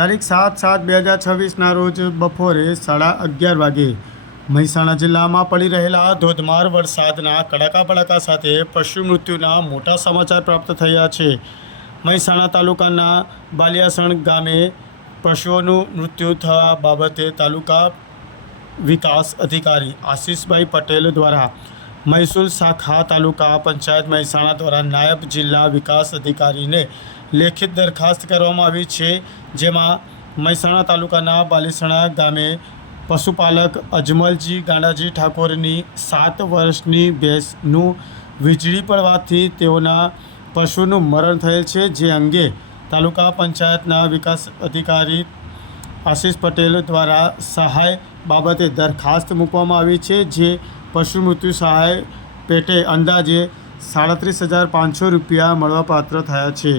તારીખ 7/7/2026ના રોજ બપોરે 11:30 વાગે મહેસાણા જિલ્લામાં પડી રહેલા ધોધમાર વરસાદના કડાકા ભડાકા સાથે પશુ મૃત્યુના મોટા સમાચાર પ્રાપ્ત થયા છે। મહેસાણા તાલુકાના બાલિયાસણ ગામે પશુઓનું મૃત્યુ થવા બાબતે તાલુકા વિકાસ અધિકારી આશિષભાઈ પટેલ દ્વારા મહેસૂલ શાખા તાલુકા પંચાયત મહેસાણા દ્વારા નાયબ જિલ્લા વિકાસ અધિકારીને લેખિત દરખાસ્ત કરવામાં આવી છે, જેમાં મહેસાણા તાલુકાના બાલિયાસણા ગામે પશુપાલક અજમલજી ગાંડાજી ઠાકોરની 7 વર્ષની ભેંસનું વીજળી પડવાથી તેઓના પશુનું મરણ થયેલ છે, જે અંગે તાલુકા પંચાયતના વિકાસ અધિકારી આશિષ પટેલ દ્વારા સહાય બાબતે દરખાસ્ત મૂકવામાં આવી છે, જે પશુ મૃત્યુ સહાય પેટે અંદાજે 37,500 રૂપિયા મળવાપાત્ર થયા છે।